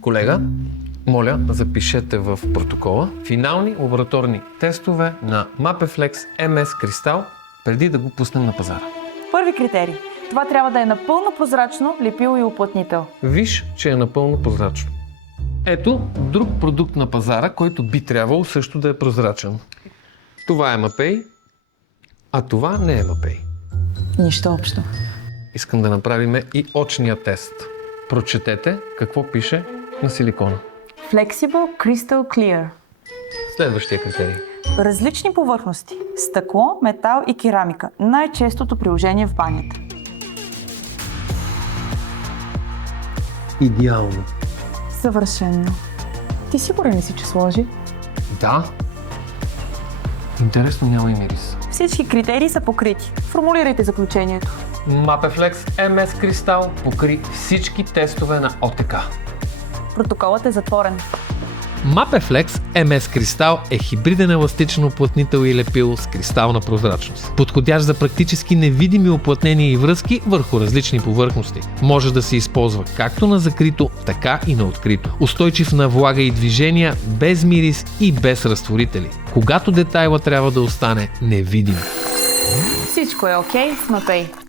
Колега, моля, запишете в протокола финални лабораторни тестове на Mapeflex MS Crystal преди да го пуснем на пазара. Първи критерий. Това трябва да е напълно прозрачно лепило и уплътнител. Виж, че е напълно прозрачно. Ето друг продукт на пазара, който би трябвало също да е прозрачен. Това е Mapei, а това не е Mapei. Нищо общо. Искам да направим и очния тест. Прочетете какво пише на силикона. Flexible Crystal Clear. Следващия критерий. Различни повърхности. Стъкло, метал и керамика. Най-честото приложение в банята. Идеално. Съвършено. Ти сигурен ли си, че сложи? Да. Интересно, няма и мирис. Всички критерии са покрити. Формулирайте заключението. Mapeflex MS Crystal покри всички тестове на ОТК. Протоколът е затворен. Mapeflex MS Crystal е хибриден еластичен уплътнител и лепило с кристална прозрачност. Подходящ за практически невидими уплътнения и връзки върху различни повърхности. Може да се използва както на закрито, така и на открито. Устойчив на влага и движения, без мирис и без разтворители. Когато детайла трябва да остане невидим. Всичко е окей с Mapei.